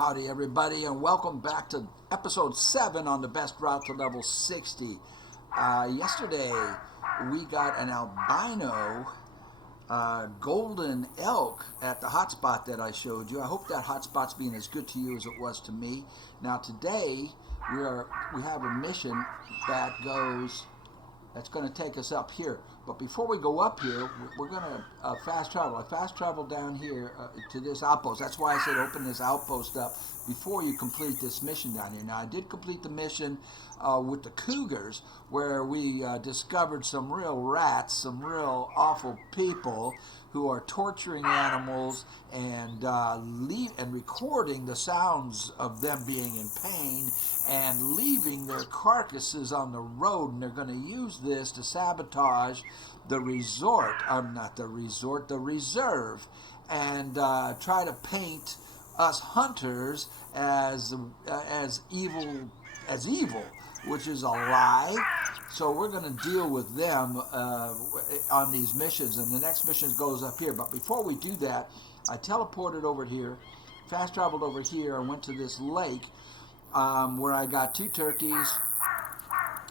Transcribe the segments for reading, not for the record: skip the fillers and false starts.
Howdy everybody, and welcome back to episode 7 on the best route to level 60. Yesterday we got an albino golden elk at the hotspot that I showed you. I hope that hotspot's being as good to you as it was to me. Now today we have a mission that's going to take us up here. But before we go up here, we're going to fast travel. I fast travel down here to this outpost. That's why I said open this outpost up before you complete this mission down here. Now, I did complete the mission with the cougars, where we discovered some real rats, some real awful people who are torturing animals and recording the sounds of them being in pain and leaving their carcasses on the road, and they're going to use this to sabotage the the reserve, and try to paint us hunters as evil, which is a lie. So we're going to deal with them on these missions, and the next mission goes up here. But before we do that, I teleported over here, fast traveled over here, and went to this lake where I got 2 turkeys.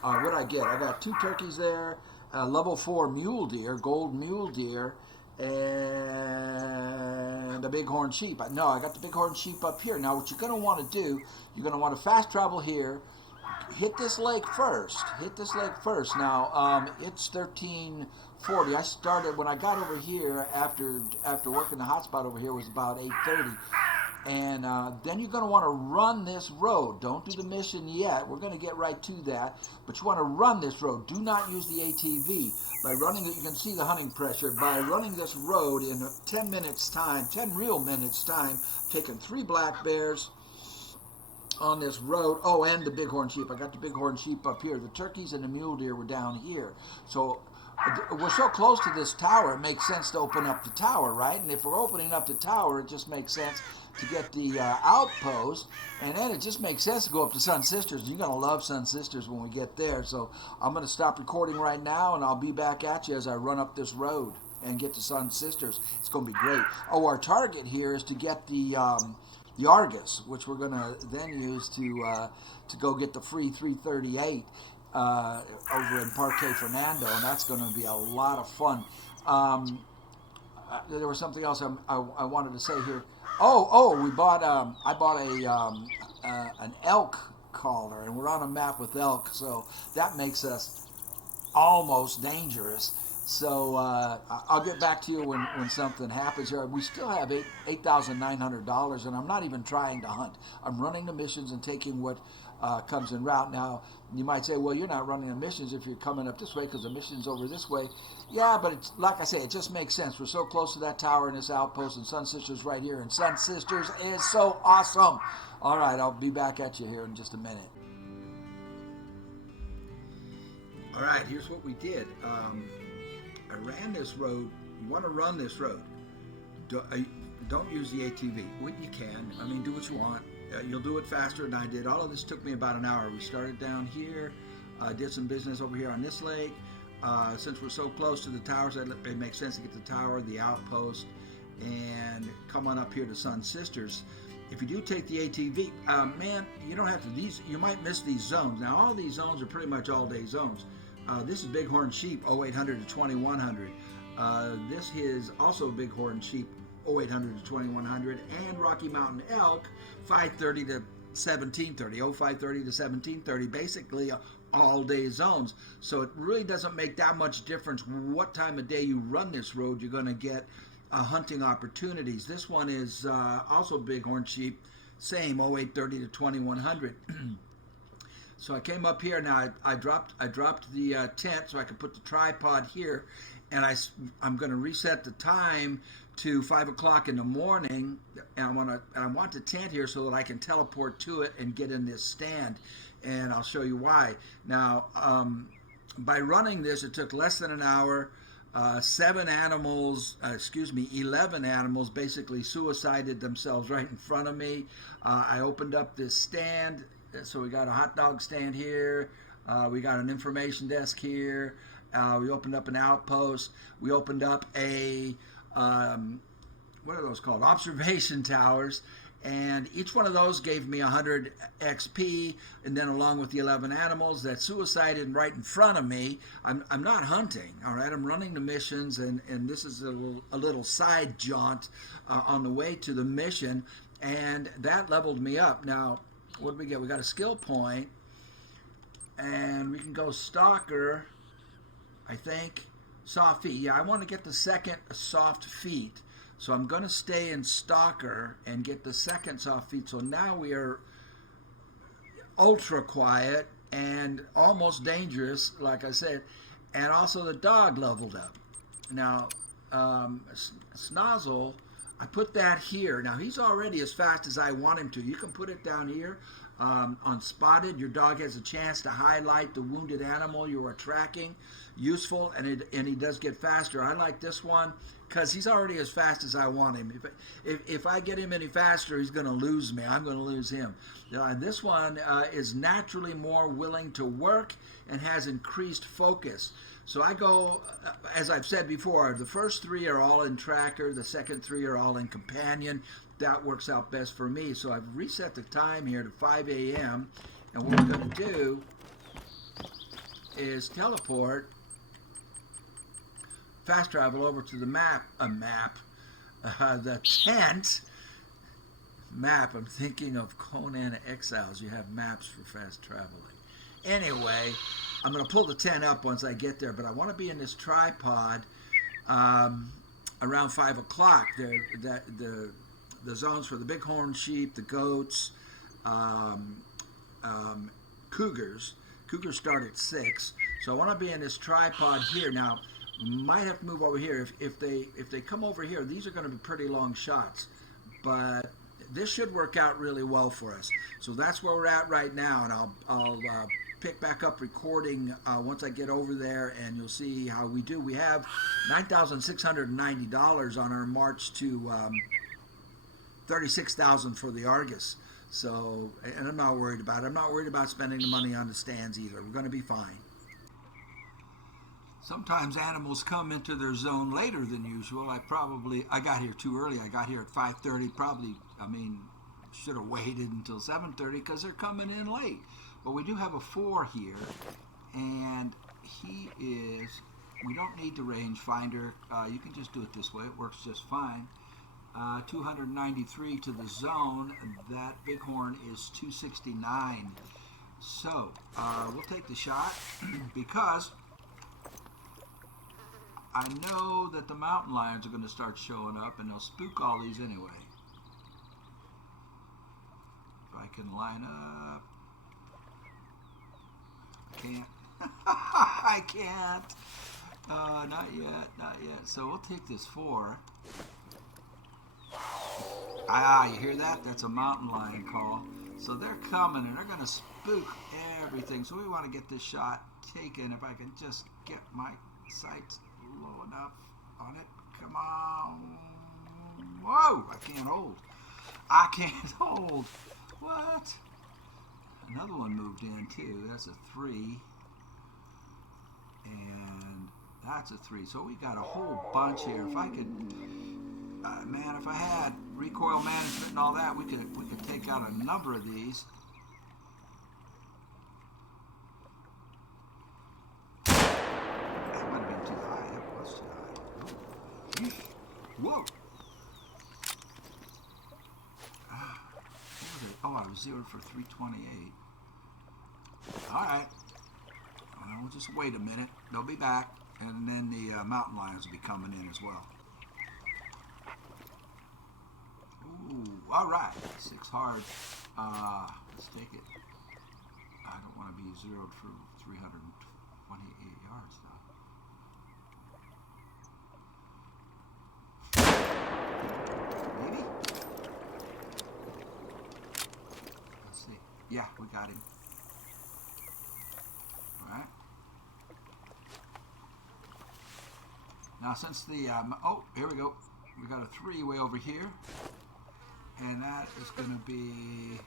What did I get? I got 2 turkeys there, level 4 mule deer, gold mule deer, and a bighorn sheep. No, I got the bighorn sheep up here. Now what you're going to want to do, you're going to want to fast travel here, hit this lake first. Now, it's 13:40. I started, when I got over here, after working the hotspot over here, was about 8:30. And then you're going to want to run this road. Don't do the mission yet. We're going to get right to that. But you want to run this road. Do not use the ATV. By running it, you can see the hunting pressure. By running this road in 10 minutes time, 10 real minutes time, taking 3 black bears on this road. Oh, and the bighorn sheep. I got the bighorn sheep up here. The turkeys and the mule deer were down here. So we're so close to this tower, it makes sense to open up the tower, right? And if we're opening up the tower, it just makes sense to get the outpost, and then it just makes sense to go up to Sun Sisters. You're going to love Sun Sisters when we get there. So I'm going to stop recording right now, and I'll be back at you as I run up this road and get to Sun Sisters. It's going to be great. Oh, our target here is to get the Argus, which we're going to then use to go get the free 338 over in Parque Fernando, and that's going to be a lot of fun. There was something else I wanted to say here. We bought I bought an elk collar, and we're on a map with elk, so that makes us almost dangerous. So I'll get back to you when something happens here. We still have $8,900, and I'm not even trying to hunt. I'm running the missions and taking what comes en route. Now, you might say, well, you're not running the missions if you're coming up this way because the mission's over this way. Yeah, but it's, like I say, it just makes sense. We're so close to that tower and this outpost, and Sun Sisters right here, and Sun Sisters is so awesome. All right, I'll be back at you here in just a minute. All right, here's what we did. I ran this road. You want to run this road. Don't use the ATV. Well, you can. I mean, do what you want. You'll do it faster than I did. All of this took me about an hour. We started down here, did some business over here on this lake. Since we're so close to the towers, it makes sense to get the tower, the outpost, and come on up here to Sun Sisters. If you do take the ATV, man, you don't have to. You might miss these zones. Now, all these zones are pretty much all-day zones. This is bighorn sheep, 0800 to 2100. This is also bighorn sheep, 0800 to 2100, and Rocky Mountain elk, 530 to 1730, 0530 to 1730, basically all-day zones. So it really doesn't make that much difference what time of day you run this road. You're going to get hunting opportunities. This one is also bighorn sheep, same 0830 to 2100. So I came up here. Now I dropped the tent so I could put the tripod here, and I'm going to reset the time to 5 o'clock in the morning, and I want the tent here so that I can teleport to it and get in this stand, and I'll show you why. Now, by running this, it took less than an hour. 11 animals basically suicided themselves right in front of me. I opened up this stand. So we got a hot dog stand here. We got an information desk here. We opened up an outpost. We opened up a what are those called? Observation towers. and each one of those gave me 100 XP, and then along with the 11 animals that suicided right in front of me. I'm not hunting, all right? I'm running the missions, and this is a little side jaunt on the way to the mission, and that leveled me up. Now, what do we get? We got a skill point, and we can go Stalker, I think. Soft feet. Yeah, I want to get the second soft feet. So I'm going to stay in Stalker and get the second soft feet. So now we are ultra quiet and almost dangerous, like I said. And also the dog leveled up. Now, Snozzle, I put that here. Now, he's already as fast as I want him to. You can put it down here. On Spotted, your dog has a chance to highlight the wounded animal you are tracking. Useful, and he does get faster. I like this one because he's already as fast as I want him. If I get him any faster, he's going to lose me. I'm going to lose him. This one is naturally more willing to work and has increased focus. So I go, as I've said before, the first 3 are all in Tracker. The second 3 are all in Companion. That works out best for me. So I've reset the time here to 5 a.m. And what we're going to do is teleport, fast travel over to the the tent map. I'm thinking of Conan Exiles. You have maps for fast traveling. Anyway, I'm going to pull the tent up once I get there, but I want to be in this tripod around 5 o'clock. The zones for the bighorn sheep, the goats, cougars. Cougars start at 6. So I want to be in this tripod here. Now, might have to move over here. If they come over here, these are going to be pretty long shots. But this should work out really well for us. So that's where we're at right now, and I'll pick back up recording once I get over there, and you'll see how we do. We have $9,690 on our march to 36,000 for the Argus. So, and I'm not worried about it. I'm not worried about spending the money on the stands either. We're going to be fine. Sometimes animals come into their zone later than usual. I got here too early. I got here at 5:30. Probably, should have waited until 7:30 because they're coming in late. But we do have a 4 here, and we don't need the rangefinder. You can just do it this way. It works just fine. 293 to the zone. That bighorn is 269. So we'll take the shot because I know that the mountain lions are going to start showing up, and they'll spook all these anyway. If I can line up. I can't. I can't. Not yet. So we'll take this 4. You hear that? That's a mountain lion call. So they're coming, and they're going to spook everything. So we want to get this shot taken. If I can just get my sights low enough on it. Come on. Whoa! I can't hold. What? Another one moved in too. That's a 3. And that's a 3. So we got a whole bunch here. If I could, if I had recoil management and all that, we could take out a number of these. That might have been too high. That was too high. Whoa! Oh, I was zeroed for 328. All right. Well, we'll just wait a minute. They'll be back, and then the mountain lions will be coming in as well. Ooh, all right. 6 hard. Let's take it. I don't want to be zeroed for 328 yards, though. Maybe? Let's see. Yeah, we got him. All right. Now, since the here we go. We got a 3 way over here, and that is going to be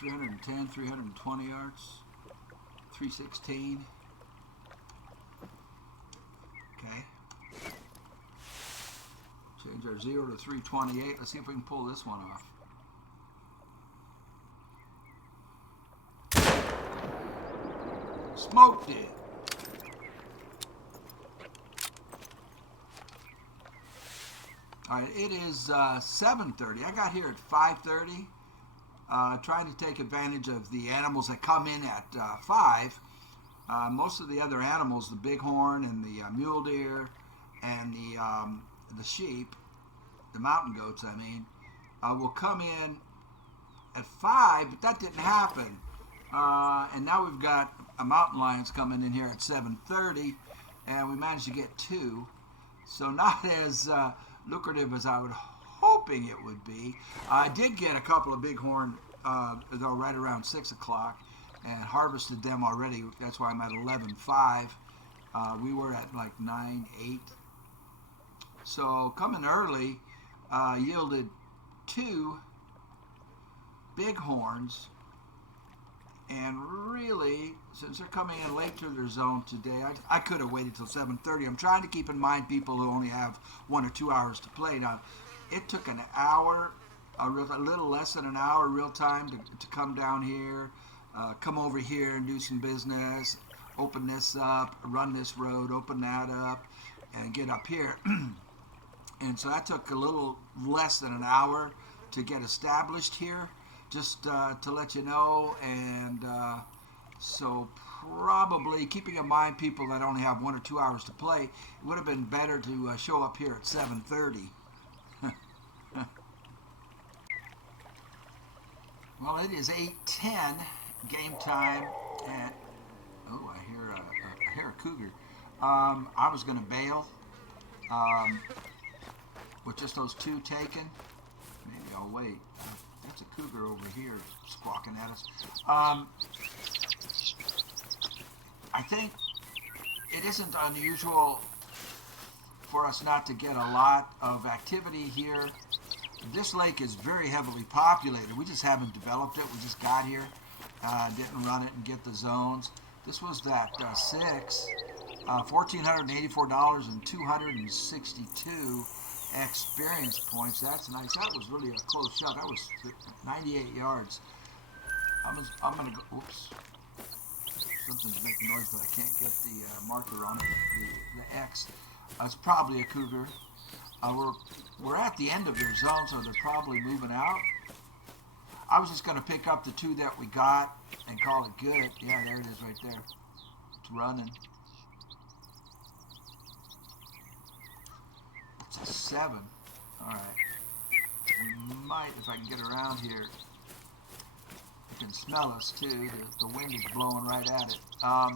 310, 320 yards, 316. Okay. Change Change our 0 to 328. Let's see if we can pull this one off. Smoked it. All right, it is 7:30. I got here at 5:30, trying to take advantage of the animals that come in at 5. Most of the other animals, the bighorn and the mule deer and the sheep, the mountain goats, I mean, will come in at 5, but that didn't happen. And now we've got a mountain lions coming in here at 7:30, and we managed to get 2. So not as lucrative as I was hoping it would be. I did get a couple of bighorn, though, right around 6 o'clock, and harvested them already. That's why I'm at 11.5. We were at like 9.8. So coming early, yielded 2 bighorns. And really, since they're coming in late to their zone today, I could have waited till 7:30. I'm trying to keep in mind people who only have 1 or 2 hours to play. Now, it took an hour, a little less than an hour real time to come down here, come over here and do some business, open this up, run this road, open that up, and get up here. And so that took a little less than an hour to get established here. Just to let you know, and so probably keeping in mind people that only have 1 or 2 hours to play, it would have been better to show up here at 7:30. Well, it is 8:10 game time, and oh, I hear a cougar. I was going to bail with just those 2 taken. Maybe I'll wait. That's a cougar over here squawking at us. I think it isn't unusual for us not to get a lot of activity here. This lake is very heavily populated. We just haven't developed it. We just got here, didn't run it and get the zones. This was that 6, $1,484 and 262 experience points. That's nice. That was really a close shot. That was 98 yards. I'm gonna go. Oops. Something's making noise, but I can't get the marker on it. The X. It's probably a cougar. We're at the end of their zone, so they're probably moving out. I was just gonna pick up the 2 that we got and call it good. Yeah, there it is right there. It's running. It's a 7. All right. We might, if I can get around here. You can smell us too. The wind is blowing right at it. I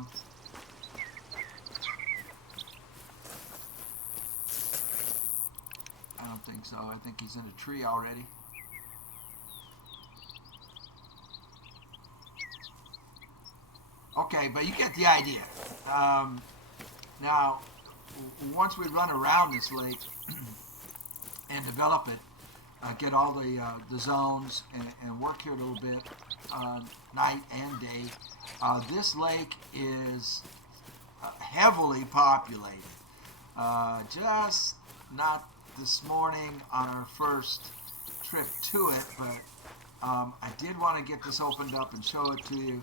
don't think so. I think he's in a tree already. Okay, but you get the idea. Now, once we run around this lake and develop it, get all the zones and work here a little bit, night and day, this lake is heavily populated. Just not this morning on our first trip to it, but I did want to get this opened up and show it to you.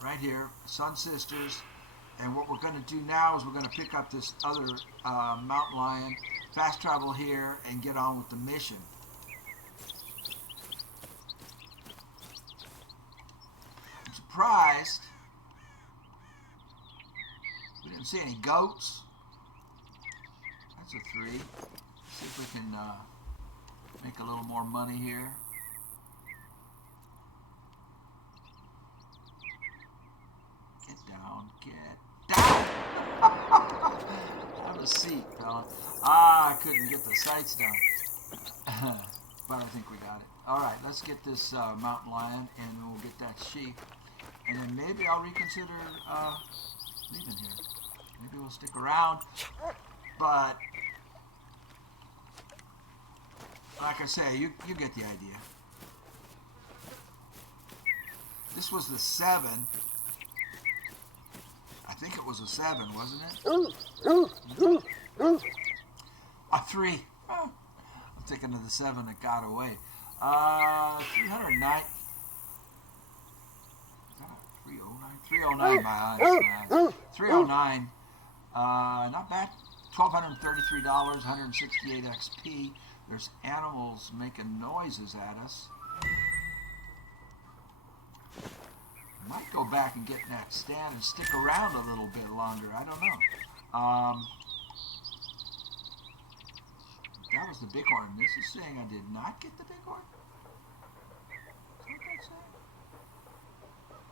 Right here, Sun Sisters. And what we're going to do now is we're going to pick up this other mountain lion, fast travel here, and get on with the mission. I'm surprised we didn't see any goats. That's a 3. Let's see if we can make a little more money here. Get down, get down! Have a seat, fella. I couldn't get the sights down. But I think we got it. Alright, let's get this mountain lion and we'll get that sheep. And then maybe I'll reconsider leaving here. Maybe we'll stick around. But, like I say, you get the idea. This was the 7. I think it was a 7, wasn't it? A 3. Oh, I'm thinking of the 7 that got away. 309. Is that a 309? 309, my eyes. 309. Not bad. $1,233, 168 XP. There's animals making noises at us. Might go back and get in that stand and stick around a little bit longer. I don't know. That was the bighorn. This is saying I did not get the bighorn. Is that what that's saying?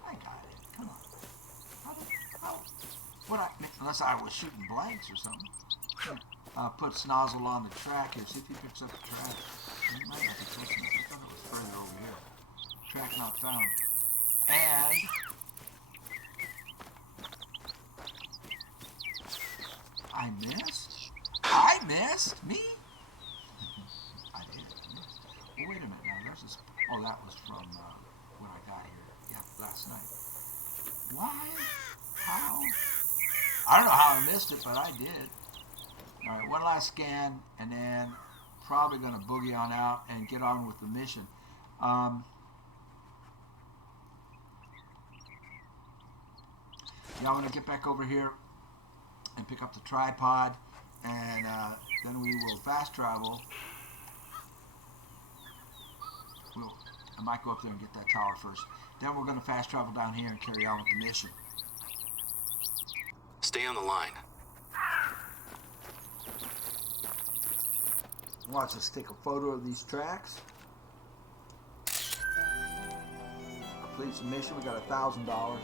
I got it. Come on. Unless I was shooting blanks or something. Put Snozzle on the track here. See if he picks up the track. He might not be catching it. I thought it was further over here. Track not found. And I missed? I missed? Me? I did. Well, wait a minute now. There's this. Oh, that was from when I got here. Yeah, last night. Why? How? I don't know how I missed it, but I did. All right, one last scan, and then probably going to boogie on out and get on with the mission. Yeah, I'm going to get back over here and pick up the tripod, and then we will fast travel. I might go up there and get that tower first. Then we're going to fast travel down here and carry on with the mission. Stay on the line. Watch us take a photo of these tracks. Complete the mission. We got $1,000.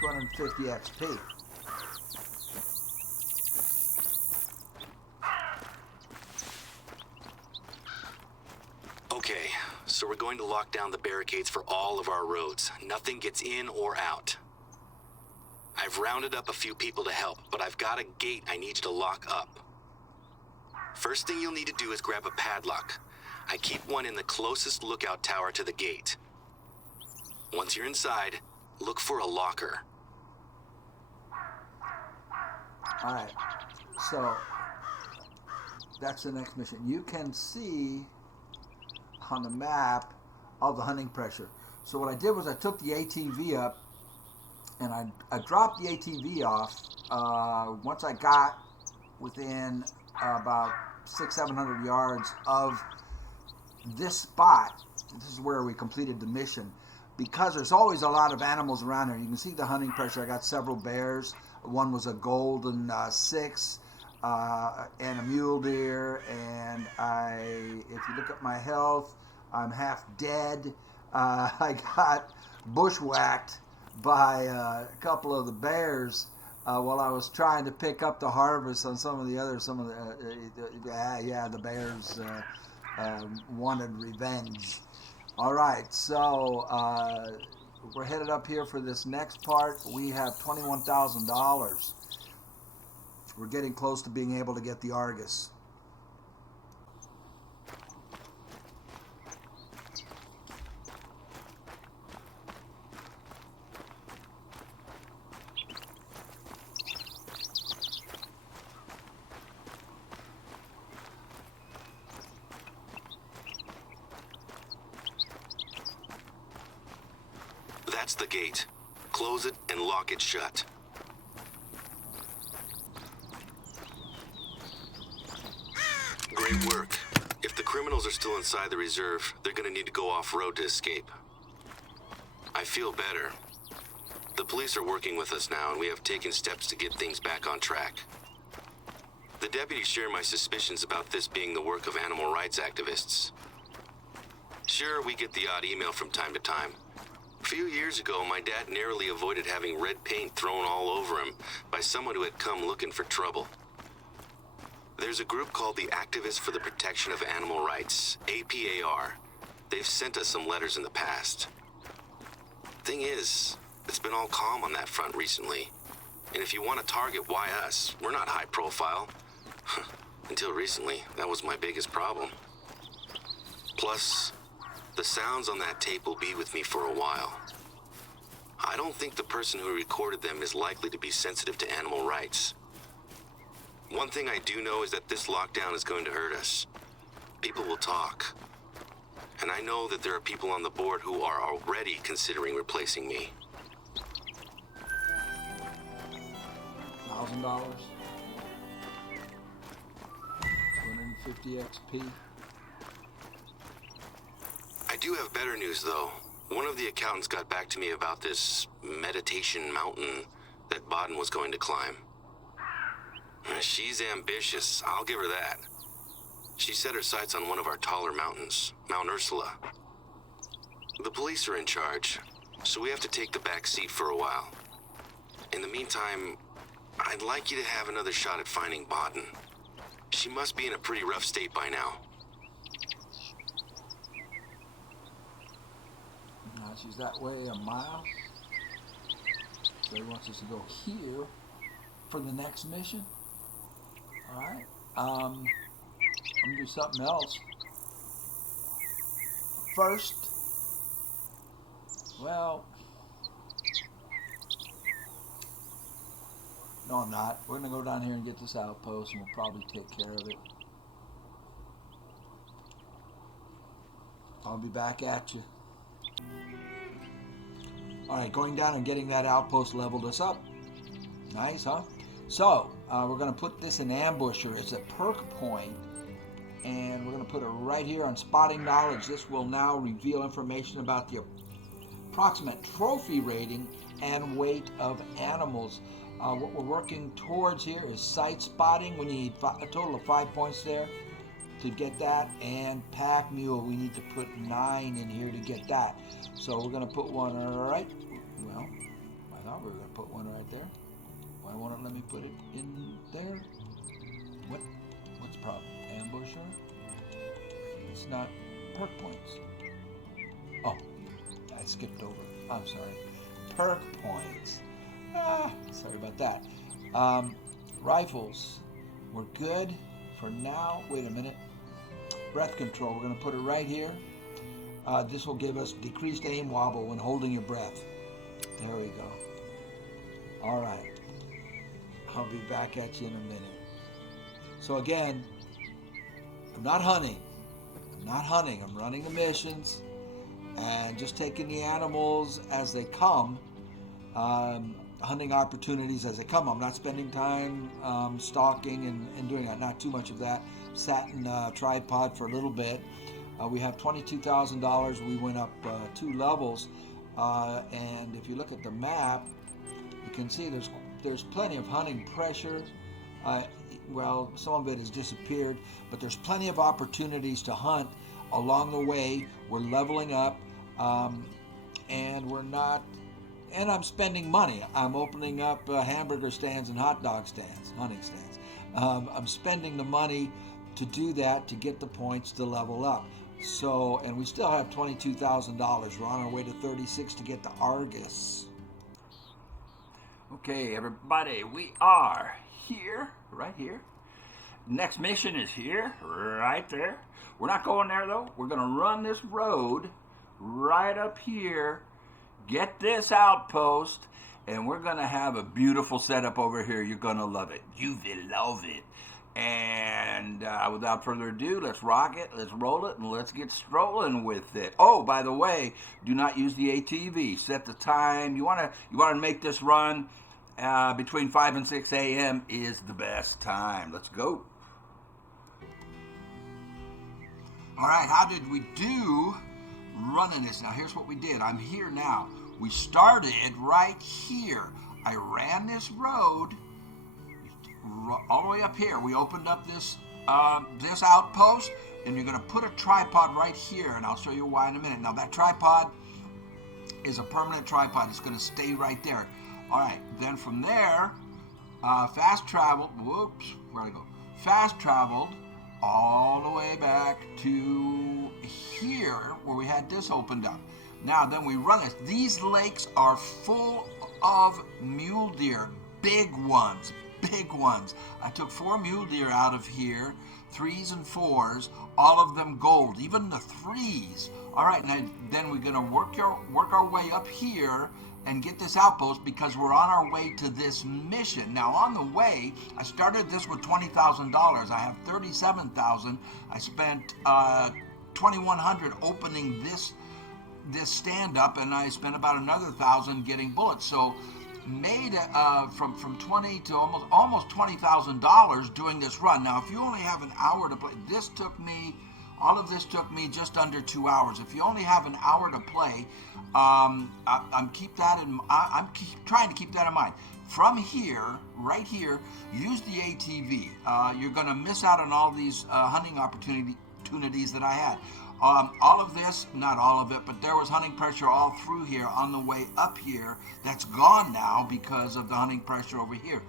250 XP. Okay, so we're going to lock down the barricades for all of our roads. Nothing gets in or out. I've rounded up a few people to help, but I've got a gate I need you to lock up. First thing you'll need to do is grab a padlock. I keep one in the closest lookout tower to the gate. Once you're inside, look for a locker. Alright, so that's the next mission. You can see on the map all the hunting pressure. So what I did was I took the ATV up and I dropped the ATV off once I got within about 600-700 yards of this spot. This is where we completed the mission, because there's always a lot of animals around here. You can see the hunting pressure. I got several bears. One was a golden 6 and a mule deer, and if you look at my health, I'm half dead. I got bushwhacked by a couple of the bears while I was trying to pick up the harvest on some of the the bears wanted revenge. All right, so we're headed up here for this next part. We have $21,000. We're getting close to being able to get the Argus. That's the gate. Close it and lock it shut. Great work. If the criminals are still inside the reserve, they're gonna need to go off-road to escape. I feel better. The police are working with us now, and we have taken steps to get things back on track. The deputies share my suspicions about this being the work of animal rights activists. Sure, we get the odd email from time to time. A few years ago, my dad narrowly avoided having red paint thrown all over him by someone who had come looking for trouble. There's a group called the Activists for the Protection of Animal Rights, APAR. They've sent us some letters in the past. Thing is, it's been all calm on that front recently. And if you want to target, why us? We're not high profile. Until recently, that was my biggest problem. Plus, the sounds on that tape will be with me for a while. I don't think the person who recorded them is likely to be sensitive to animal rights. One thing I do know is that this lockdown is going to hurt us. People will talk. And I know that there are people on the board who are already considering replacing me. $1,000. 250 XP. I do have better news, though. One of the accountants got back to me about this meditation mountain that Baden was going to climb. She's ambitious, I'll give her that. She set her sights on one of our taller mountains, Mount Ursula. The police are in charge, so we have to take the back seat for a while. In the meantime, I'd like you to have another shot at finding Baden. She must be in a pretty rough state by now. Now she's that way a mile. So he wants us to go here for the next mission. Alright. I'm gonna do something else. First, well, no I'm not. We're gonna go down here and get this outpost and we'll probably take care of it. I'll be back at you. Alright, going down and getting that outpost leveled us up. Nice, huh? So, we're going to put this in ambusher. It's a perk point, and we're going to put it right here on spotting knowledge. This will now reveal information about the approximate trophy rating and weight of animals. What we're working towards here is sight spotting. We need a total of 5 points there to get that, and pack mule, we need to put 9 in here to get that. So we're going to put one right, well, I thought we were going to put one right there. Why won't it let me put it in there? What's the problem? Ambusher? It's not perk points. Oh, I skipped over. I'm sorry. Perk points. Sorry about that. Rifles. We're good for now. Wait a minute. Breath control. We're going to put it right here. This will give us decreased aim wobble when holding your breath. There we go. All right. I'll be back at you in a minute. So again, I'm not hunting. I'm running the missions and just taking the animals as they come, hunting opportunities as they come. I'm not spending time stalking and doing that. Not too much of that. Sat in a tripod for a little bit. We have $22,000. We went up 2 levels. And if you look at the map, you can see there's plenty of hunting pressure. Well, some of it has disappeared, but there's plenty of opportunities to hunt along the way. We're leveling up, and I'm spending money. I'm opening up hamburger stands and hot dog stands, hunting stands. I'm spending the money to do that, to get the points to level up. So, and we still have $22,000. We're on our way to 36 to get the Argus. Okay, everybody, we are here, right here. Next mission is here, right there. We're not going there, though. We're going to run this road right up here, get this outpost, and we're going to have a beautiful setup over here. You're going to love it. You will love it. And without further ado, let's rock it, let's roll it, and let's get strolling with it. Oh, by the way, do not use the ATV. Set the time. You want to make this run between 5 and 6 a.m. is the best time. Let's go. All right, how did we do running this? Now, here's what we did. I'm here now. We started right here. I ran this road all the way up here. We opened up this outpost, and you're going to put a tripod right here, and I'll show you why in a minute. Now, that tripod is a permanent tripod. It's going to stay right there. All right, then from there, fast traveled. Whoops, where'd I go? Fast traveled all the way back to here where we had this opened up. Now, then we run this. These lakes are full of mule deer, big ones. Big ones. I took 4 mule deer out of here, 3s and 4s, all of them gold, even the 3s. All right, and then we're going to work our way up here and get this outpost because we're on our way to this mission. Now, on the way, I started this with $20,000. I have $37,000. I spent $2,100 opening this stand up, and I spent about another $1,000 getting bullets. So made from 20 to almost $20,000 doing this run. Now, if you only have an hour to play, all of this took me just under 2 hours. If you only have an hour to play, I'm trying to keep that in mind. From here, right here, use the ATV. You're going to miss out on all these hunting opportunities that I had. All of this, not all of it, but there was hunting pressure all through here on the way up here. That's gone now because of the hunting pressure over here,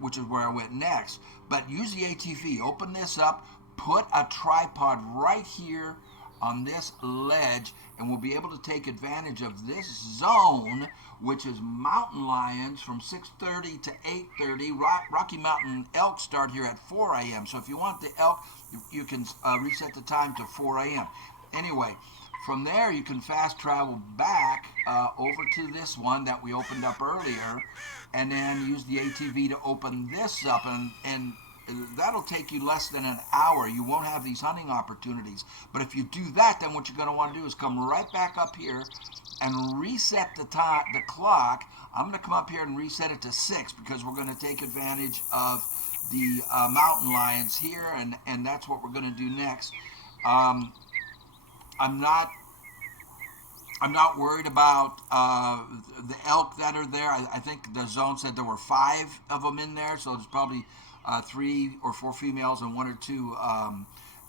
which is where I went next. But use the ATV. Open this up. Put a tripod right here on this ledge, and we'll be able to take advantage of this zone, which is mountain lions from 6:30 to 8:30. Rocky Mountain elk start here at 4 a.m. So if you want the elk, you can reset the time to 4 a.m. Anyway, from there you can fast travel back over to this one that we opened up earlier, and then use the ATV to open this up, and that'll take you less than an hour. You won't have these hunting opportunities. But if you do that, then what you're going to want to do is come right back up here and reset the clock. I'm going to come up here and reset it to 6 because we're going to take advantage of the mountain lions here, and that's what we're going to do next. I'm not worried about the elk that are there. I think the zone said there were 5 of them in there, so there's probably 3 or 4 females and 1 or 2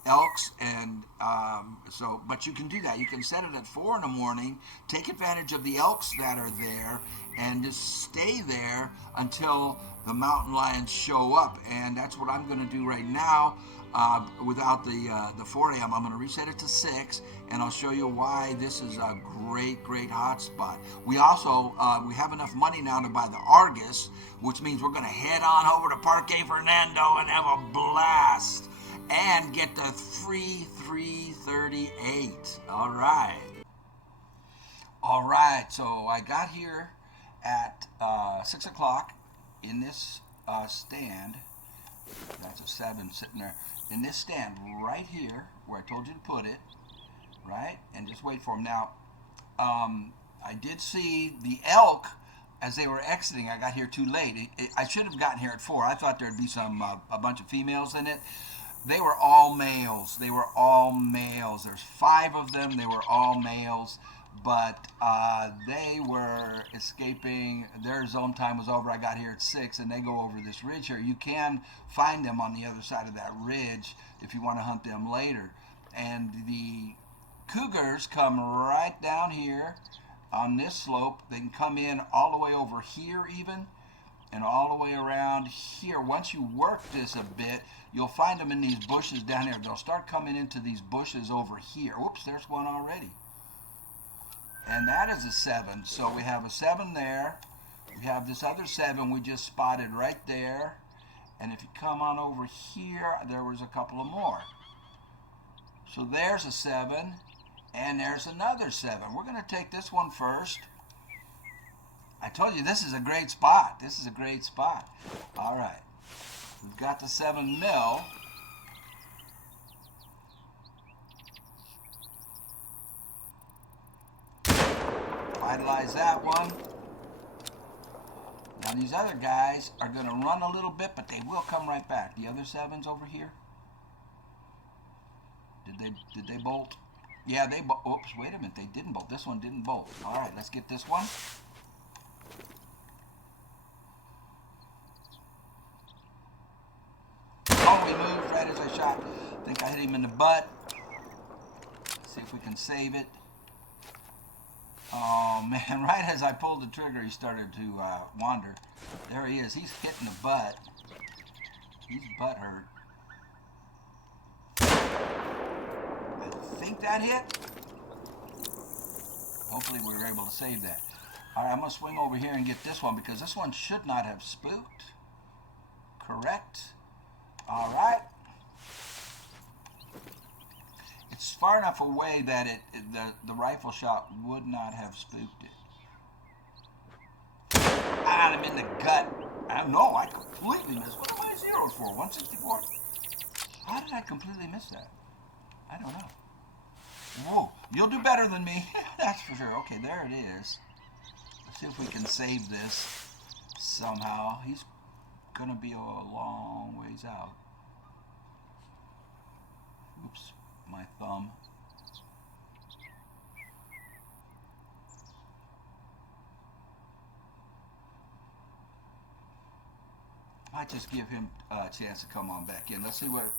elks, and but you can do that. You can set it at 4 in the morning, take advantage of the elks that are there, and just stay there until the mountain lions show up. And that's what I'm going to do right now. Without the 4 a.m., I'm going to reset it to 6, and I'll show you why this is a great hot spot. We also we have enough money now to buy the Argus, which means we're going to head on over to Parque Fernando and have a blast and get the free 338. All right, so I got here at 6 o'clock in this stand. That's a 7 sitting there. In this stand right here, where I told you to put it, right? And just wait for them. Now, I did see the elk as they were exiting. I got here too late. I should have gotten here at 4. I thought there'd be a bunch of females in it. They were all males. There's 5 of them. They were all males. But they were escaping. Their zone time was over. I got here at 6, and they go over this ridge here. You can find them on the other side of that ridge if you want to hunt them later. And the cougars come right down here on this slope. They can come in all the way over here even, and all the way around here. Once you work this a bit, you'll find them in these bushes down here. They'll start coming into these bushes over here. Oops, there's one already. And that is a 7. So we have a 7 there. We have this other 7 we just spotted right there. And if you come on over here, there was a couple of more. So there's a 7. And there's another 7. We're going to take this one first. I told you this is a great spot. All right. We've got the 7 mil. Vitalize that one. Now these other guys are going to run a little bit, but they will come right back. The other 7s over here. Did they bolt? Yeah, they bolt. Oops, wait a minute. They didn't bolt. This one didn't bolt. All right, let's get this one. Oh, he moved right as I shot. I think I hit him in the butt. Let's see if we can save it. Oh man, right as I pulled the trigger, he started to wander. There he is. He's hitting the butt. He's butt hurt. I think that hit. Hopefully we were able to save that. All right, I'm going to swing over here and get this one because this one should not have spooked. Correct. All right. It's far enough away that the rifle shot would not have spooked it. got him in the gut. No, I completely missed. What am I zeroed for? 164? How did I completely miss that? I don't know. Whoa, you'll do better than me. That's for sure. Okay, there it is. Let's see if we can save this somehow. He's gonna be a long ways out. Oops, my thumb. I just give him a chance to come on back in. Let's see what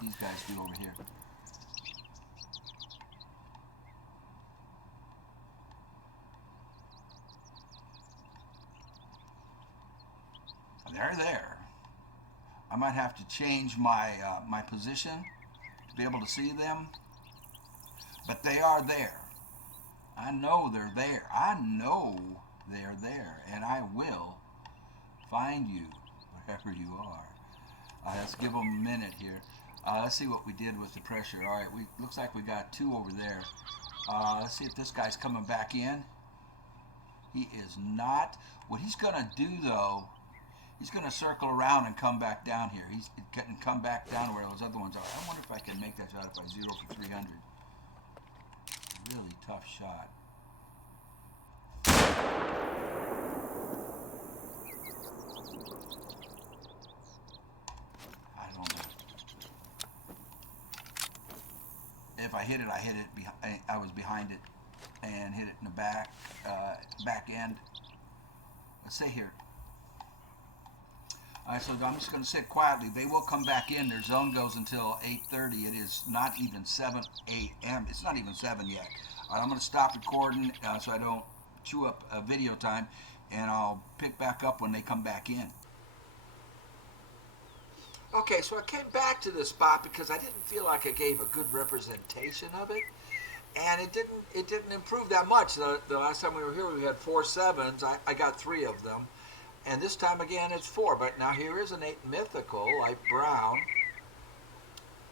these guys do over here. They're there. I might have to change my my position to be able to see them, but they are there. I know they're there. I know they're there, and I will find you wherever you are. Let's give them a minute here. Let's see what we did with the pressure. All right, looks like we got 2 over there. Let's see if this guy's coming back in. He is not. What he's gonna do though, he's gonna circle around and come back down here. He's getting come back down where those other ones are. I wonder if I can make that shot if I zero for 300. Really tough shot. I don't know. If I hit it, I was behind it and hit it in the back end. Let's say here. All right, so I'm just going to sit quietly. They will come back in. Their zone goes until 8:30. It is not even 7 a.m. It's not even 7 yet. All right, I'm going to stop recording so I don't chew up video time, and I'll pick back up when they come back in. Okay, so I came back to this spot because I didn't feel like I gave a good representation of it, and it didn't improve that much. The last time we were here, we had 4 7s. I got 3 of them. And this time again, it's 4. But now here is an 8 mythical, light brown.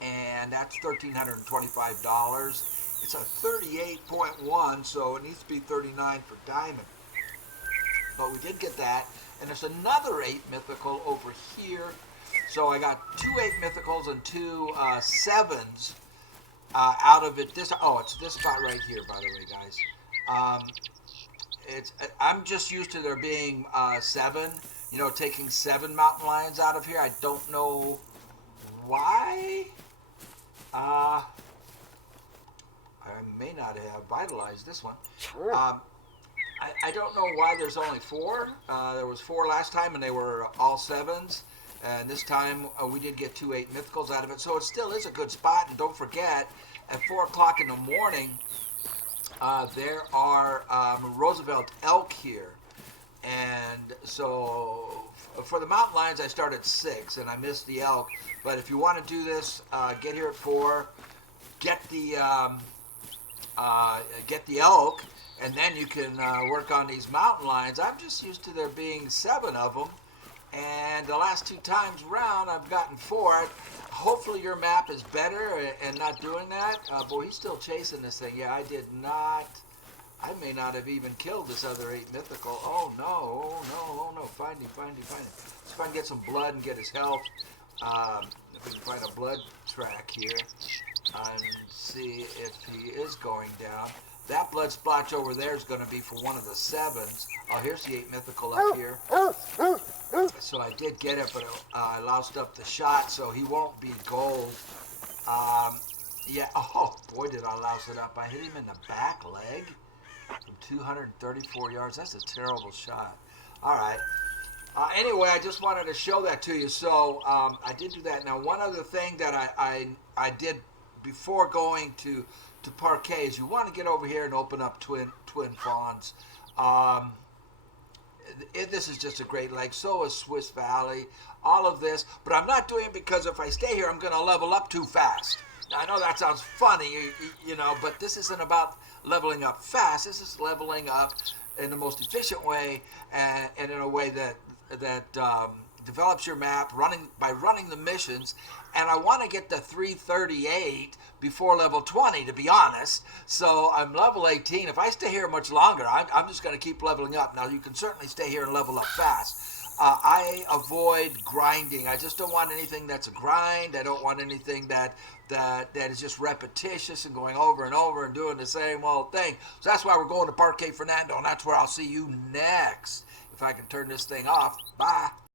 And that's $1,325. It's a 38.1, so it needs to be 39 for diamond. But we did get that. And there's another 8 mythical over here. So I got 2 8 mythicals and 2 7s out of it. It's this spot right here, by the way, guys. I'm just used to there being 7, taking 7 mountain lions out of here. I don't know why. I may not have vitalized this one. I don't know why there's only 4. There was 4 last time, and they were all 7s. And this time we did get 2 8 mythicals out of it. So it still is a good spot. And don't forget, at 4 o'clock in the morning, there are Roosevelt elk here. And so for the mountain lions, I start at 6, and I missed the elk. But if you want to do this, get here at 4, get the elk, and then you can work on these mountain lions. I'm just used to there being 7 of them. And the last 2 times around, I've gotten 4. Hopefully your map is better and not doing that. Boy, he's still chasing this thing. Yeah, I did not. I may not have even killed this other 8 mythical. Oh, no. Find him. Let's try and get some blood and get his health. If we can find a blood track here and see if he is going down. That blood splotch over there is going to be for one of the 7s. Oh, here's the 8 mythical up here. So I did get it, but I loused up the shot, so he won't be gold. Yeah, oh boy, did I louse it up. I hit him in the back leg from 234 yards. That's a terrible shot. All right. Anyway, I just wanted to show that to you. So I did do that. Now, one other thing that I did before going to Parque is you want to get over here and open up twin fawns. This is just a great lake. So is Swiss Valley. All of this. But I'm not doing it because if I stay here, I'm going to level up too fast. Now, I know that sounds funny, but this isn't about leveling up fast. This is leveling up in the most efficient way and in a way that develops your map by running the missions, and I want to get to 338 before level 20, to be honest. So I'm level 18. If I stay here much longer, I'm just going to keep leveling up. Now, you can certainly stay here and level up fast. I avoid grinding. I just don't want anything that's a grind. I don't want anything that is just repetitious and going over and over and doing the same old thing. So that's why we're going to Parque Fernando, and that's where I'll see you next. If I can turn this thing off. Bye.